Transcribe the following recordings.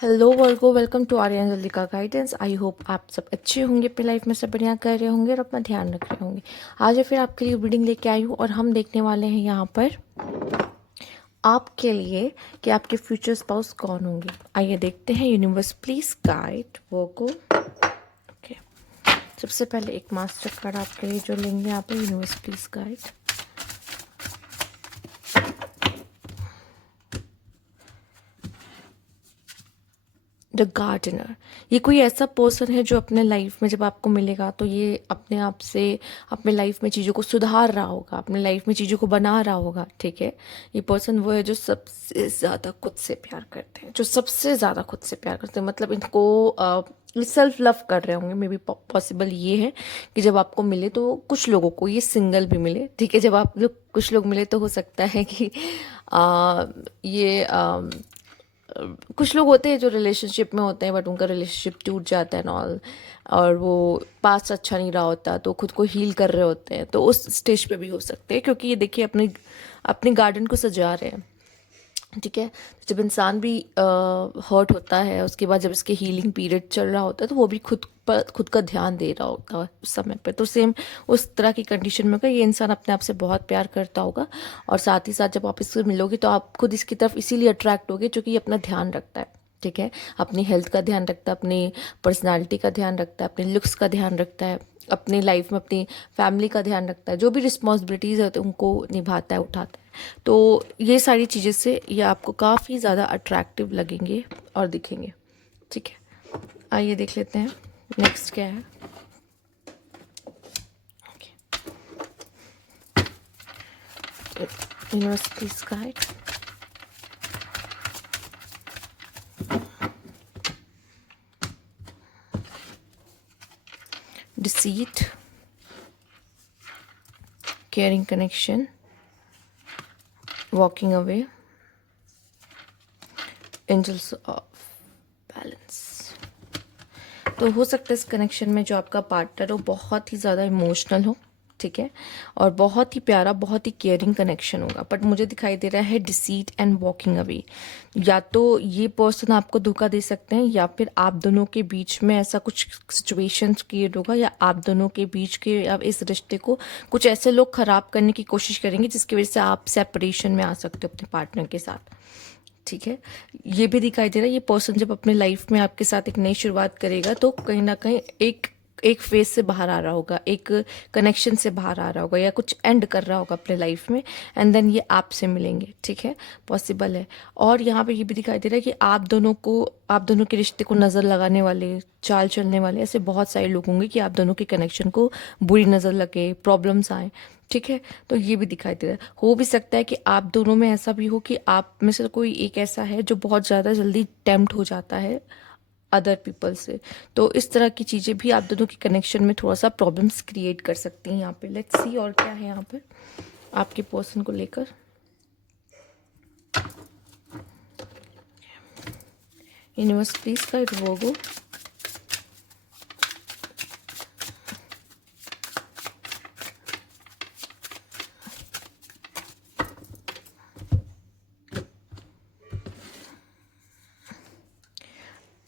Hello Virgo, welcome to Aryan जल्दी का guidance. I hope आप सब अच्छे होंगे, अपनी लाइफ में सब बढ़िया कर रहे होंगे और अपना ध्यान रख रहे होंगे। आज फिर आपके लिए रीडिंग लेके आई हूँ और हम देखने वाले हैं यहाँ पर आपके लिए कि आपके फ्यूचर स्पाउस कौन होंगे। आइए देखते हैं। Universe please guide Virgo. Okay, सबसे पहले एक मास्टर कार्ड आपके लिए जो लेंगे यहाँ पर। Universe please guide. The gardener. ये कोई ऐसा पर्सन है जो अपने लाइफ में जब आपको मिलेगा तो ये अपने आप से अपने लाइफ में चीज़ों को सुधार रहा होगा, अपने लाइफ में चीज़ों को बना रहा होगा। ठीक है, ये पर्सन वो है जो सबसे ज़्यादा खुद से प्यार करते हैं, जो सबसे ज़्यादा खुद से प्यार करते हैं। मतलब इनको ये सेल्फ लव कर रहे होंगे। मे बी पॉसिबल ये है कि जब आपको मिले तो कुछ लोगों को ये सिंगल भी मिले। ठीक है, जब आप लोग कुछ लोग मिले तो हो सकता है कि ये कुछ लोग होते हैं जो रिलेशनशिप में होते हैं बट उनका रिलेशनशिप टूट जाता है ऑल, और वो पास्ट अच्छा नहीं रहा होता तो खुद को हील कर रहे होते हैं, तो उस स्टेज पे भी हो सकते हैं। क्योंकि ये देखिए अपने अपने गार्डन को सजा रहे हैं। ठीक है, जब इंसान भी हर्ट होता है उसके बाद जब इसके हीलिंग पीरियड चल रहा होता है तो वो भी खुद पर खुद का ध्यान दे रहा होता है उस समय पे। तो सेम उस तरह की कंडीशन में होगा, ये इंसान अपने आप से बहुत प्यार करता होगा और साथ ही साथ जब आप इससे मिलोगे तो आप खुद इसकी तरफ इसीलिए अट्रैक्ट होगे क्योंकि ये अपना ध्यान रखता है। ठीक है, अपनी हेल्थ का ध्यान रखता है, अपनी पर्सनालिटी का ध्यान रखता है, अपने लुक्स का ध्यान रखता है, अपनी लाइफ में अपनी फैमिली का ध्यान रखता है, जो भी रिस्पॉन्सिबिलिटीज़ होती है उनको निभाता है, उठाता है। तो ये सारी चीज़ें से ये आपको काफ़ी ज़्यादा अट्रैक्टिव लगेंगे और दिखेंगे। ठीक है, आइए देख लेते हैं नेक्स्ट क्या है। Universe please guide. Deceit, caring connection, walking away, angels of balance. तो हो सकता है इस कनेक्शन में जो आपका पार्टनर हो बहुत ही ज़्यादा इमोशनल हो। ठीक है, और बहुत ही प्यारा, बहुत ही केयरिंग कनेक्शन होगा। बट मुझे दिखाई दे रहा है डिसीट एंड वॉकिंग अवे। या तो ये पर्सन आपको धोखा दे सकते हैं या फिर आप दोनों के बीच में ऐसा कुछ सिचुएशंस क्रिएट होगा, या आप दोनों के बीच के अब इस रिश्ते को कुछ ऐसे लोग खराब करने की कोशिश करेंगे जिसकी वजह से आप सेपरेशन में आ सकते हो अपने पार्टनर के साथ। ठीक है, ये भी दिखाई दे रहा है ये पर्सन जब अपने लाइफ में आपके साथ एक नई शुरुआत करेगा तो कहीं ना कहीं एक एक फेज से बाहर आ रहा होगा, एक कनेक्शन से बाहर आ रहा होगा, या कुछ एंड कर रहा होगा अपने लाइफ में, एंड देन ये आपसे मिलेंगे। ठीक है, पॉसिबल है। और यहाँ पे ये भी दिखाई दे रहा है कि आप दोनों के रिश्ते को नज़र लगाने वाले, चाल चलने वाले ऐसे बहुत सारे लोग होंगे कि आप दोनों के कनेक्शन को बुरी नज़र लगे, प्रॉब्लम्स आए। ठीक है, तो ये भी दिखाई दे रहा है। हो भी सकता है कि आप दोनों में ऐसा भी हो कि आप में से कोई एक ऐसा है जो बहुत ज़्यादा जल्दी टेम्प्ट हो जाता है अदर पीपल से। तो इस तरह की चीज़ें भी आप दोनों के कनेक्शन में थोड़ा सा प्रॉब्लम्स क्रिएट कर सकती हैं। यहाँ पे लेट्स सी और क्या है यहाँ पर आपके पर्सन को लेकर। यूनिवर्स प्लीज का वर्गो।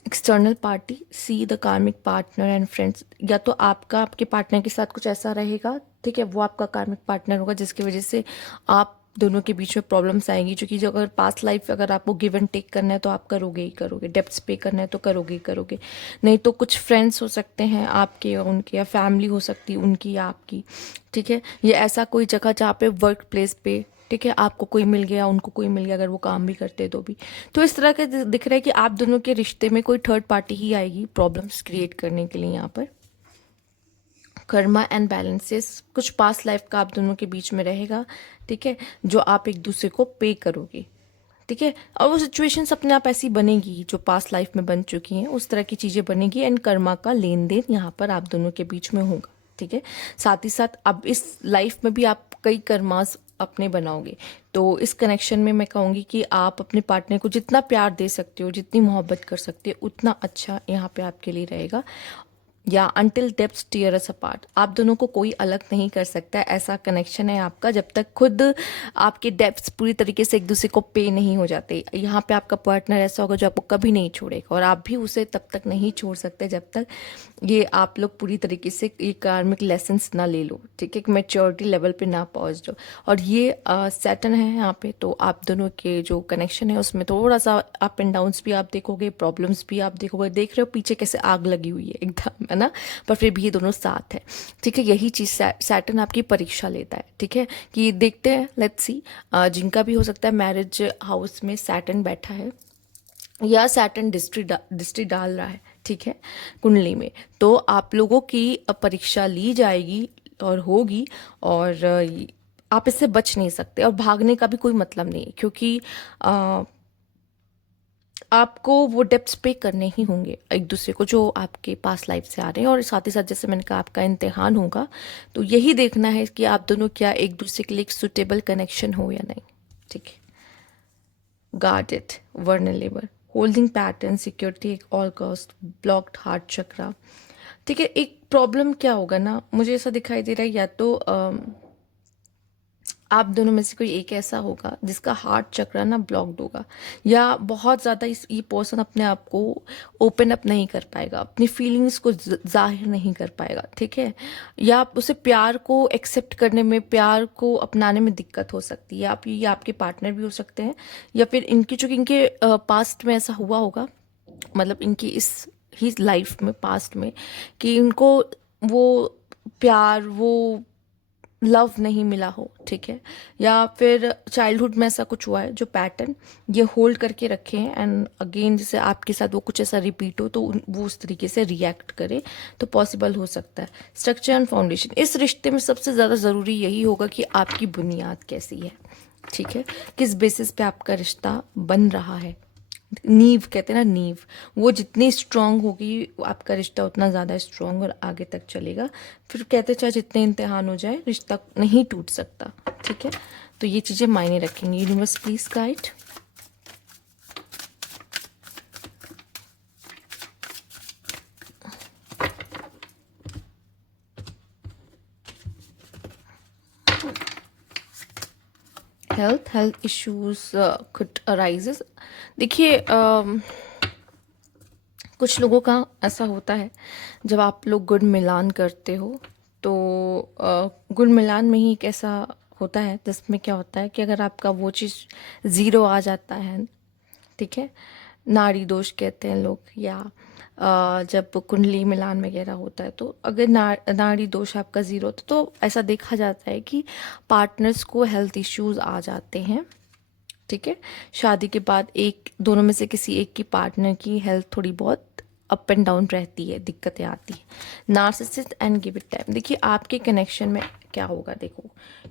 एक्सटर्नल पार्टी, सी द कार्मिक पार्टनर एंड फ्रेंड्स। या तो आपका आपके पार्टनर के साथ कुछ ऐसा रहेगा, ठीक है, वो आपका कार्मिक पार्टनर होगा जिसकी वजह से आप दोनों के बीच में प्रॉब्लम्स आएंगी। क्योंकि जो अगर पास्ट लाइफ अगर आपको गिव एंड टेक करना है तो आप करोगे ही करोगे, डेब्ट्स पे करना है तो करोगे ही करोगे। नहीं तो कुछ फ्रेंड्स हो सकते हैं आपके या उनके, या फैमिली हो सकती है उनकी या आपकी। ठीक है, ये ऐसा कोई जगह जहाँ पे वर्क प्लेस पे, ठीक है, आपको कोई मिल गया, उनको कोई मिल गया, अगर वो काम भी करते हैं तो भी। तो इस तरह के दिख रहा है कि आप दोनों के रिश्ते में कोई थर्ड पार्टी ही आएगी प्रॉब्लम्स क्रिएट करने के लिए। यहाँ पर कर्मा एंड बैलेंसेस, कुछ पास्ट लाइफ का आप दोनों के बीच में रहेगा। ठीक है, जो आप एक दूसरे को पे करोगे। ठीक है, और वो सिचुएशंस अपने आप ऐसी बनेगी जो पास्ट लाइफ में बन चुकी हैं, उस तरह की चीज़ें बनेगी एंड कर्मा का लेन देन यहाँ पर आप दोनों के बीच में होगा। ठीक है, साथ ही साथ अब इस लाइफ में भी आप कई कर्मास अपने बनाओगे। तो इस कनेक्शन में मैं कहूँगी कि आप अपने पार्टनर को जितना प्यार दे सकते हो, जितनी मोहब्बत कर सकते हो, उतना अच्छा यहाँ पे आपके लिए रहेगा। या until depths tear us apart। आप दोनों को कोई अलग नहीं कर सकता है, ऐसा कनेक्शन है आपका जब तक खुद आपके डेप्थ्स पूरी तरीके से एक दूसरे को पे नहीं हो जाते। यहाँ पे आपका पार्टनर ऐसा होगा जो आपको कभी नहीं छोड़ेगा, और आप भी उसे तब तक नहीं छोड़ सकते जब तक ये आप लोग पूरी तरीके से ये कार्मिक लेसन्स ना ले लो, ठीक है, कि मैच्योरिटी लेवल पे ना पहुँच जाओ। और ये सैटर्न है यहाँ पे, तो आप दोनों के जो कनेक्शन है उसमें थोड़ा सा अप एंड डाउन्स भी आप देखोगे, प्रॉब्लम्स भी आप देखोगे। देख रहे हो पीछे कैसे आग लगी हुई है एकदम, है ना, पर फिर भी ये दोनों साथ है, ठीक है। यही चीज़ सैटर्न आपकी परीक्षा लेता है, ठीक है, कि देखते हैं, लेट्स सी, जिनका भी हो सकता है मैरिज हाउस में सैटर्न बैठा है या सैटर्न दृष्टि डाल रहा है, ठीक है, कुंडली में, तो आप लोगों की परीक्षा ली जाएगी और होगी, और आप इससे बच नहीं सकते, और भागने का भी कोई मतलब नहीं है, क्योंकि आपको वो डेप्थ्स पे करने ही होंगे एक दूसरे को जो आपके पास लाइफ से आ रहे हैं। और साथ ही साथ जैसे मैंने कहा आपका इम्तिहान होगा, तो यही देखना है कि आप दोनों क्या एक दूसरे के लिए एक सुटेबल कनेक्शन हो या नहीं, ठीक है। guarded, vulnerable, holding pattern, security at all cost, blocked heart chakra, ठीक है। एक प्रॉब्लम क्या होगा ना, मुझे ऐसा दिखाई दे रहा है, या तो आप दोनों में से कोई एक ऐसा होगा जिसका हार्ट चक्र ना ब्लॉक्ड होगा, या बहुत ज़्यादा इस ये पर्सन अपने आप को ओपन अप नहीं कर पाएगा, अपनी फीलिंग्स को जाहिर नहीं कर पाएगा, ठीक है। या आप उसे प्यार को एक्सेप्ट करने में, प्यार को अपनाने में दिक्कत हो सकती है। आप ये आपके पार्टनर भी हो सकते हैं, या फिर इनकी, चूँकि इनके पास्ट में ऐसा हुआ होगा, मतलब इनकी इस ही लाइफ में, पास्ट में, कि इनको वो प्यार, वो लव नहीं मिला हो, ठीक है, या फिर चाइल्डहुड में ऐसा कुछ हुआ है जो पैटर्न ये होल्ड करके रखे हैं, एंड अगेन जैसे आपके साथ वो कुछ ऐसा रिपीट हो तो वो उस तरीके से रिएक्ट करे, तो पॉसिबल हो सकता है। स्ट्रक्चर एंड फाउंडेशन, इस रिश्ते में सबसे ज़्यादा ज़रूरी यही होगा कि आपकी बुनियाद कैसी है, ठीक है, किस बेसिस पे आपका रिश्ता बन रहा है। नींव कहते हैं ना, नींव, वो जितनी स्ट्रांग होगी आपका रिश्ता उतना ज़्यादा स्ट्रांग और आगे तक चलेगा। फिर कहते हैं चाहे जितने इम्तिहान हो जाए रिश्ता नहीं टूट सकता, ठीक है। तो ये चीज़ें मायने रखेंगी। Universe please guide. Health issues could arises. देखिए कुछ लोगों का ऐसा होता है, जब आप लोग गुण मिलान करते हो तो गुण मिलान में ही एक ऐसा होता है जिसमें क्या होता है कि अगर आपका वो चीज़ ज़ीरो आ जाता है, ठीक है, नाड़ी दोष कहते हैं लोग, या जब कुंडली मिलान वगैरह होता है, तो अगर नाड़ी दोष आपका ज़ीरो होता है तो ऐसा देखा जाता है कि पार्टनर्स को हेल्थ इश्यूज़ आ जाते हैं, ठीक है। शादी के बाद एक दोनों में से किसी एक की पार्टनर की हेल्थ थोड़ी बहुत अप एंड डाउन रहती है, दिक्कतें आती हैं। Narcissist and give it time. देखिए आपके कनेक्शन में क्या होगा, देखो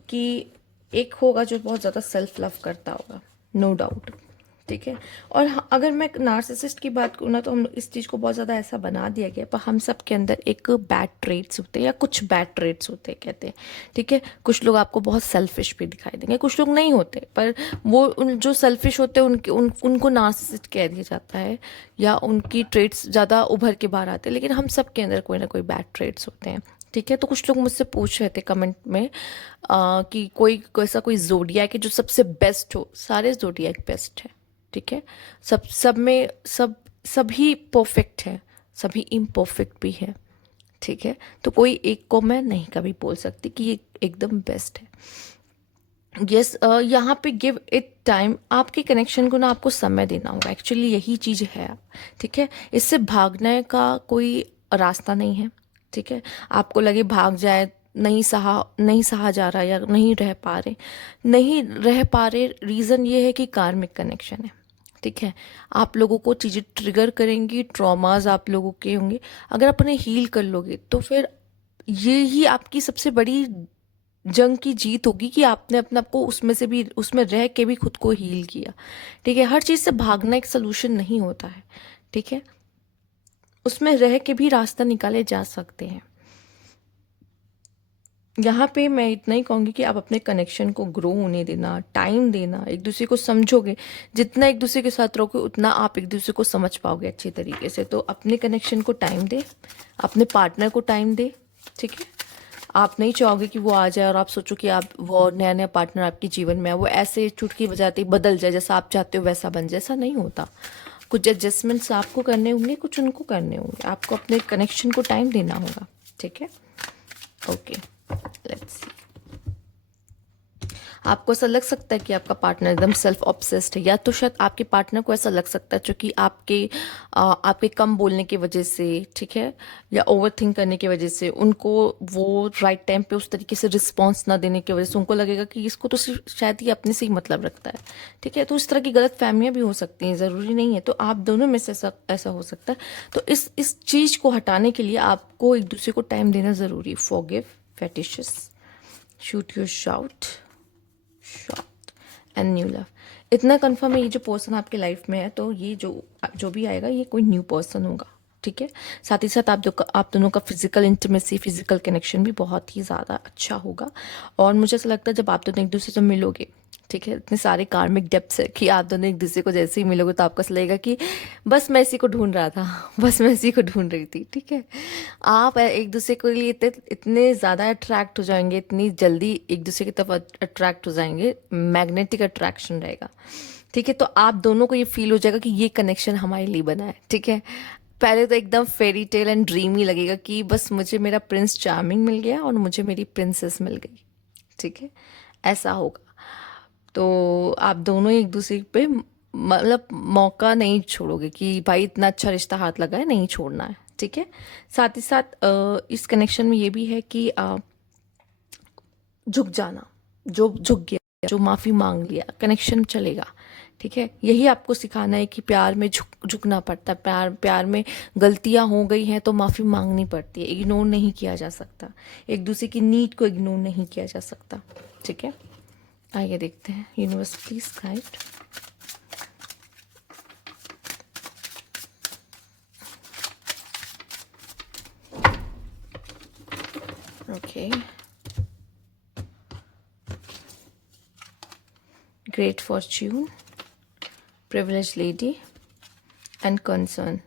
कि एक होगा जो बहुत ज़्यादा सेल्फ लव करता होगा, नो डाउट, ठीक है। और अगर मैं नार्सिसिस्ट की बात करूँ ना, तो हम इस चीज़ को बहुत ज़्यादा ऐसा बना दिया गया, पर हम सब के अंदर एक बैड ट्रेट्स होते हैं, या कुछ बैड ट्रेट्स होते हैं कहते हैं, ठीक है। कुछ लोग आपको बहुत सेल्फिश भी दिखाई देंगे, कुछ लोग नहीं होते, पर वो जो सेल्फिश होते हैं उनको नार्सिसिस्ट कह दिया जाता है, या उनकी ट्रेट्स ज़्यादा उभर के बाहर आते हैं, लेकिन हम सब के अंदर कोई ना कोई बैड ट्रेट्स होते हैं, ठीक है। तो कुछ लोग मुझसे पूछ रहे थे कमेंट में कि कोई ऐसा कोई जोडियाक है जो सबसे बेस्ट हो। सारे जोडियाक बेस्ट है, ठीक है। सब में सभी परफेक्ट है, सभी इम्परफेक्ट भी है, ठीक है। तो कोई एक को मैं नहीं कभी बोल सकती कि ये एकदम बेस्ट है। यस, यहाँ पे गिव इट टाइम। आपके कनेक्शन को ना आपको समय देना होगा, एक्चुअली यही चीज़ है, ठीक है। इससे भागने का कोई रास्ता नहीं है, ठीक है। आपको लगे भाग जाए, नहीं सहा जा रहा, या नहीं रह पा रहे, रीज़न ये है कि कार्मिक कनेक्शन है, ठीक है। आप लोगों को चीज़ें ट्रिगर करेंगी, ट्रॉमाज आप लोगों के होंगे। अगर अपने हील कर लोगे तो फिर ये ही आपकी सबसे बड़ी जंग की जीत होगी कि आपने अपने आप को उसमें रह के भी खुद को हील किया, ठीक है। हर चीज़ से भागना एक सोल्यूशन नहीं होता है, ठीक है। उसमें रह के भी रास्ता निकाले जा सकते हैं। यहाँ पे मैं इतना ही कहूँगी कि आप अपने कनेक्शन को ग्रो होने देना, टाइम देना, एक दूसरे को समझोगे, जितना एक दूसरे के साथ रहोगे उतना आप एक दूसरे को समझ पाओगे अच्छी तरीके से। तो अपने कनेक्शन को टाइम दे, अपने पार्टनर को टाइम दे, ठीक है। आप नहीं चाहोगे कि वो आ जाए और आप सोचो कि आप वो नया नया पार्टनर आपके जीवन में है वो ऐसे चुटकी बजाते ही बदल जाए, जैसा आप चाहते हो वैसा बन जाए, ऐसा नहीं होता। कुछ एडजस्टमेंट्स आपको करने होंगे, कुछ उनको करने होंगे, आपको अपने कनेक्शन को टाइम देना होगा, ठीक है। Okay, let's see. आपको ऐसा लग सकता है कि आपका पार्टनर एकदम सेल्फ ऑब्सेस्ड है, या तो शायद आपके पार्टनर को ऐसा लग सकता है क्योंकि आपके कम बोलने की वजह से, ठीक है, या ओवर थिंक करने की वजह से, उनको वो राइट टाइम पे उस तरीके से रिस्पॉन्स ना देने की वजह से उनको लगेगा कि इसको तो सिर्फ शायद ये अपने से ही मतलब रखता है, ठीक है। तो इस तरह की गलत फहमियाँ भी हो सकती हैं, ज़रूरी नहीं है। तो आप दोनों में से ऐसा हो सकता है। तो इस चीज़ को हटाने के लिए आपको एक दूसरे को टाइम देना ज़रूरी। Forgive, fetishes, shoot your shot and new love. इतना कंफर्म है, ये जो पर्सन आपके लाइफ में है, तो ये जो जो भी आएगा ये कोई न्यू पर्सन होगा, ठीक है। साथ ही साथ आप दोनों का फिजिकल इंटीमेसी, फिजिकल कनेक्शन भी बहुत ही ज़्यादा अच्छा होगा। और मुझे ऐसा लगता है जब आप दोनों एक दूसरे से मिलोगे, ठीक है, इतने सारे कार्मिक डेप्थ्स है कि आप दोनों एक दूसरे को जैसे ही मिलोगे तो आपको ऐसा लगेगा कि बस मैं इसी को ढूंढ रहा था, बस मैं इसी को ढूंढ रही थी, ठीक है। आप एक दूसरे के लिए इतने ज़्यादा अट्रैक्ट हो जाएंगे, इतनी जल्दी एक दूसरे की तरफ अट्रैक्ट हो जाएंगे, मैग्नेटिक अट्रैक्शन रहेगा, ठीक है। तो आप दोनों को ये फील हो जाएगा कि ये कनेक्शन हमारे लिए बना है, ठीक है। पहले तो एकदम फेरी टेल एंड ड्रीमी लगेगा कि बस मुझे मेरा प्रिंस चार्मिंग मिल गया और मुझे मेरी प्रिंसेस मिल गई, ठीक है, ऐसा होगा। तो आप दोनों एक दूसरे पे मतलब मौका नहीं छोड़ोगे कि भाई इतना अच्छा रिश्ता हाथ लगा है, नहीं छोड़ना है, ठीक है। साथ ही साथ इस कनेक्शन में ये भी है कि झुक जाना, जो झुक गया, जो माफ़ी मांग लिया, कनेक्शन चलेगा, ठीक है। यही आपको सिखाना है कि प्यार में झुकना पड़ता है, प्यार में गलतियां हो गई हैं तो माफ़ी मांगनी पड़ती है, इग्नोर नहीं किया जा सकता, एक दूसरे की नीड को इग्नोर नहीं किया जा सकता, ठीक है। आइए देखते हैं, universe please guide. Okay, great Fortune, privilege lady and concern.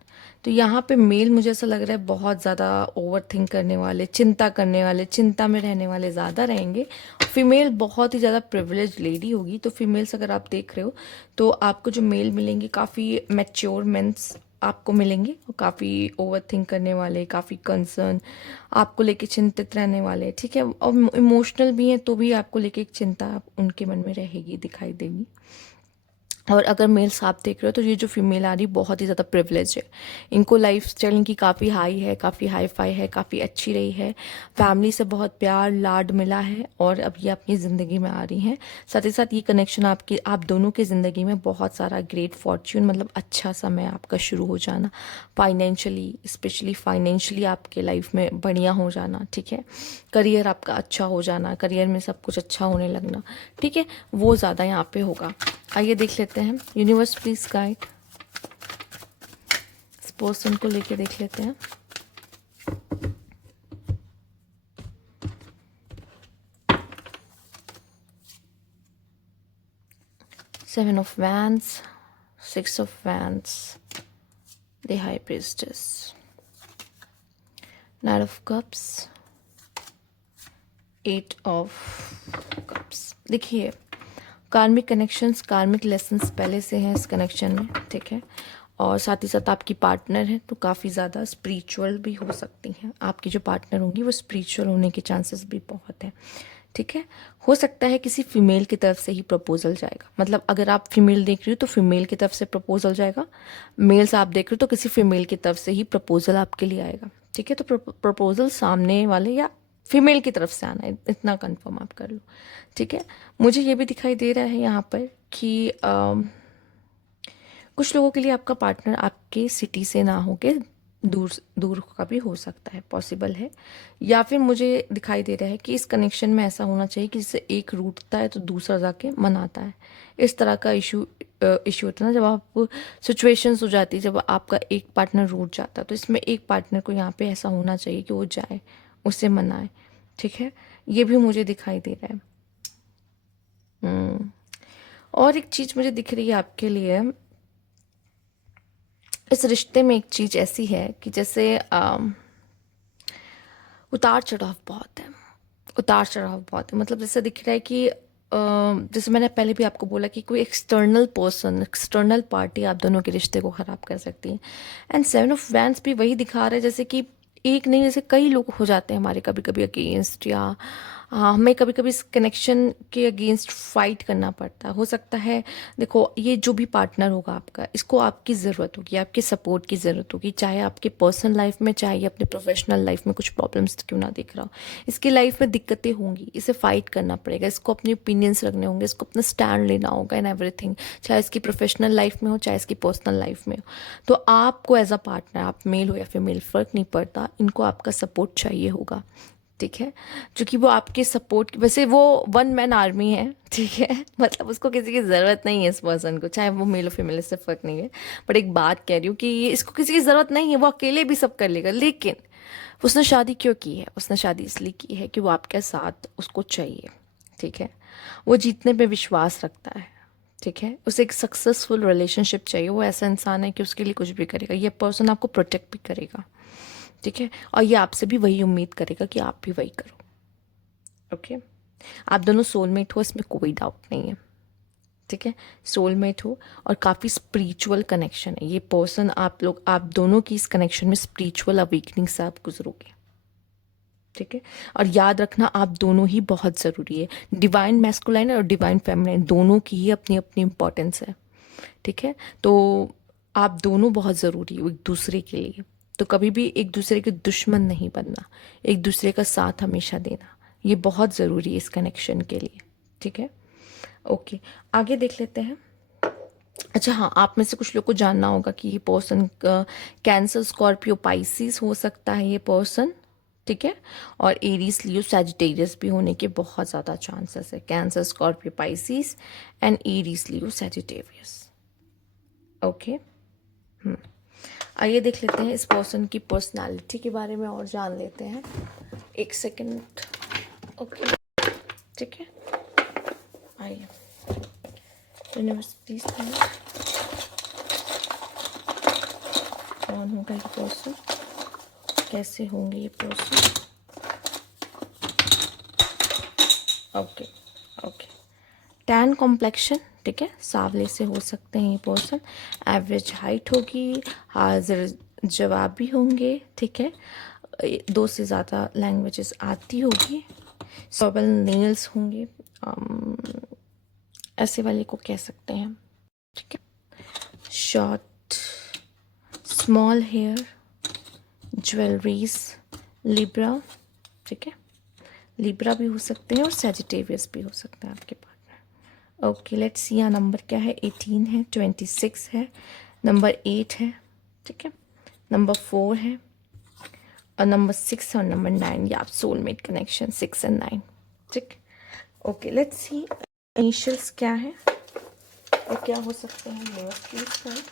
तो यहाँ पे मेल मुझे ऐसा लग रहा है बहुत ज़्यादा ओवर थिंक करने वाले, चिंता करने वाले, चिंता में रहने वाले ज़्यादा रहेंगे। फीमेल बहुत ही ज़्यादा प्रिविलेज लेडी होगी। तो फीमेल्स अगर आप देख रहे हो तो आपको जो मेल मिलेंगे काफ़ी मैच्योर मेंस आपको मिलेंगे, और काफ़ी ओवर थिंक करने वाले, काफ़ी कंसर्न, आपको लेके चिंतित रहने वाले, ठीक है। और इमोशनल भी हैं तो भी आपको लेके एक चिंता उनके मन में रहेगी, दिखाई देगी। और अगर मेल्स आप देख रहे हो तो ये जो फीमेल आ रही बहुत ही ज़्यादा प्रिविलेज है, इनको लाइफ स्टाइल इनकी काफ़ी हाई है, काफ़ी हाई फाई है, काफ़ी अच्छी रही है, फैमिली से बहुत प्यार लाड मिला है और अब ये अपनी ज़िंदगी में आ रही हैं। साथ ही साथ ये कनेक्शन आप दोनों की ज़िंदगी में बहुत सारा ग्रेट फॉर्च्यून, मतलब अच्छा समय आपका शुरू हो जाना, फाइनेंशियली, स्पेशली फाइनेंशियली आपके लाइफ में बढ़िया हो जाना, ठीक है। करियर आपका अच्छा हो जाना, करियर में सब कुछ अच्छा होने लगना, ठीक है, वो ज़्यादा यहाँ पे होगा। आइए देख लेते हैं, यूनिवर्स प्लीज गाइड, इस पर्सन को लेके देख लेते हैं। Seven of wands, six of wands, the high priestess, knight of cups, eight of cups. देखिए, कार्मिक कनेक्शंस, कार्मिक लेसन्स पहले से हैं इस कनेक्शन में, ठीक है। और साथ ही साथ आपकी पार्टनर है तो काफ़ी ज़्यादा स्पिरिचुअल भी हो सकती हैं, आपकी जो पार्टनर होंगी वो स्पिरिचुअल होने के चांसेस भी बहुत हैं, ठीक है। हो सकता है किसी फीमेल की तरफ से ही प्रपोजल जाएगा, मतलब अगर आप फीमेल देख रही हो तो फीमेल की तरफ से प्रपोजल जाएगा, मेल्स आप देख रहे हो तो किसी फीमेल की तरफ से ही प्रपोजल आपके लिए आएगा, ठीक है। तो प्रपोजल सामने वाले या फीमेल की तरफ से आना है, इतना कंफर्म आप कर लो, ठीक है। मुझे ये भी दिखाई दे रहा है यहाँ पर कि कुछ लोगों के लिए आपका पार्टनर आपके सिटी से ना होके दूर दूर का भी हो सकता है, पॉसिबल है। या फिर मुझे दिखाई दे रहा है कि इस कनेक्शन में ऐसा होना चाहिए कि जैसे एक रूठता है तो दूसरा जाके मनाता है, इस तरह का इशू होता है ना, जब आप सिचुएशंस हो जाती है, जब आपका एक पार्टनर रूठ जाता है तो इसमें एक पार्टनर को यहाँ पे ऐसा होना चाहिए कि वो जाए, उसे मनाए, ठीक है। ये भी मुझे दिखाई दे रहा है। और एक चीज़ मुझे दिख रही है आपके लिए, इस रिश्ते में एक चीज़ ऐसी है कि जैसे उतार चढ़ाव बहुत है, उतार चढ़ाव बहुत है। मतलब जैसे दिख रहा है कि जैसे मैंने पहले भी आपको बोला कि कोई एक्सटर्नल पर्सन, एक्सटर्नल पार्टी आप दोनों के रिश्ते को ख़राब कर सकती है। एंड सेवन ऑफ वैंड्स भी वही दिखा रहा है, जैसे कि एक नहीं, जैसे कई लोग हो जाते हैं हमारे कभी कभी अगेंस्ट, या हमें कभी कभी इस कनेक्शन के अगेंस्ट फाइट करना पड़ता है। हो सकता है, देखो ये जो भी पार्टनर होगा आपका, इसको आपकी ज़रूरत होगी, आपके सपोर्ट की ज़रूरत होगी, चाहे आपके पर्सनल लाइफ में, चाहे अपने प्रोफेशनल लाइफ में कुछ प्रॉब्लम्स क्यों ना दिख रहा हो। इसकी लाइफ में दिक्कतें होंगी, इसे फाइट करना पड़ेगा, इसको अपने ओपिनियंस रखने होंगे, इसको अपना स्टैंड लेना होगा इन एवरीथिंग, चाहे इसकी प्रोफेशनल लाइफ में हो, चाहे इसकी पर्सनल लाइफ में हो। तो आपको एज अ पार्टनर, आप मेल हो या फीमेल, फ़र्क नहीं पड़ता, इनको आपका सपोर्ट चाहिए होगा। ठीक है, क्योंकि वो आपके सपोर्ट, वैसे वो वन मैन आर्मी है। ठीक है, मतलब उसको किसी की ज़रूरत नहीं है इस पर्सन को, चाहे वो मेल हो फीमेल, इससे फ़र्क नहीं है। बट एक बात कह रही हूँ कि ये इसको किसी की ज़रूरत नहीं है, वो अकेले भी सब कर लेगा। लेकिन उसने शादी क्यों की है? उसने शादी इसलिए की है कि वो आपके साथ, उसको चाहिए। ठीक है, वो जीतने पे विश्वास रखता है। ठीक है, उसे एक सक्सेसफुल रिलेशनशिप चाहिए। वो ऐसा इंसान है कि उसके लिए कुछ भी करेगा। ये पर्सन आपको प्रोटेक्ट भी करेगा। ठीक है, और ये आपसे भी वही उम्मीद करेगा कि आप भी वही करो। ओके, आप दोनों सोलमेट हो, इसमें कोई डाउट नहीं है। ठीक है, सोलमेट हो, और काफ़ी स्पिरिचुअल कनेक्शन है ये पर्सन, आप लोग, आप दोनों की इस कनेक्शन में स्पिरिचुअल अवेकनिंग से आप गुजरोगे। ठीक है, और याद रखना आप दोनों ही बहुत ज़रूरी है। डिवाइन मैस्कुलाइन और डिवाइन फेमिनाइन दोनों की ही अपनी अपनी इम्पोर्टेंस है। ठीक है, तो आप दोनों बहुत ज़रूरी हो एक दूसरे के लिए। तो कभी भी एक दूसरे के दुश्मन नहीं बनना, एक दूसरे का साथ हमेशा देना, ये बहुत ज़रूरी है इस कनेक्शन के लिए। ठीक है, ओके, आगे देख लेते हैं। अच्छा हाँ, आप में से कुछ लोग को जानना होगा कि ये पर्सन कैंसर, स्कॉर्पियो, पाइसिस हो सकता है ये पर्सन। ठीक है, और एरीज, लियो, सैजिटेरियस भी होने के बहुत ज़्यादा चांसेस है। Cancer, Scorpio, Pisces and Aries, Leo, Sagittarius. Okay, आइए देख लेते हैं इस पर्सन की पर्सनालिटी के बारे में और जान लेते हैं। एक सेकंड। ओके, ठीक है, आइए। यूनिवर्सिटीज कौन होगा ये पर्सन, कैसे होंगे ये person. Okay, okay, tan complexion, ठीक है, सांवले से हो सकते हैं ये पर्सन। एवरेज हाइट होगी, हाजिर जवाबी होंगे। ठीक है, 2 से ज़्यादा लैंग्वेजेस आती होगी। सॉबल नेल्स होंगे, ऐसे वाले को कह सकते हैं। ठीक है, short small hair, jewelleries, Libra. ठीक है, लिब्रा भी हो सकते हैं और सैजिटेरियस भी हो सकता है आपके पार्टनर। ओके, लेट्स सी, यहाँ नंबर क्या है, 18 है, 26 है, नंबर 8 है। ठीक है, नंबर 4 है, और नंबर 6 और नंबर 9, ये आप सोलमेट कनेक्शन 6 एंड 9। ठीक, ओके, लेट्स सी इनिशियल्स क्या है और क्या हो सकते हैं लोअर प्लीज पॉइंट।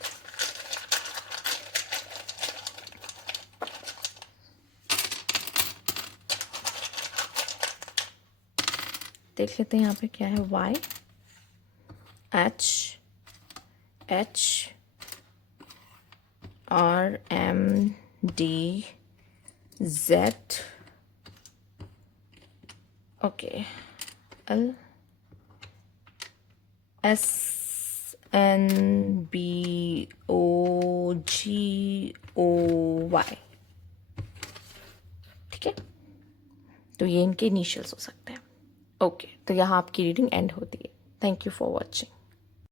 देख लेते हैं यहाँ पे क्या है, Y, H, H, R, M, D, Z, okay, L, S, N, B, O, G, O, Y. ठीक है, तो ये इनके इनिशियल्स हो सकते हैं। ओके, तो यहाँ आपकी रीडिंग एंड होती है। Thank you for watching.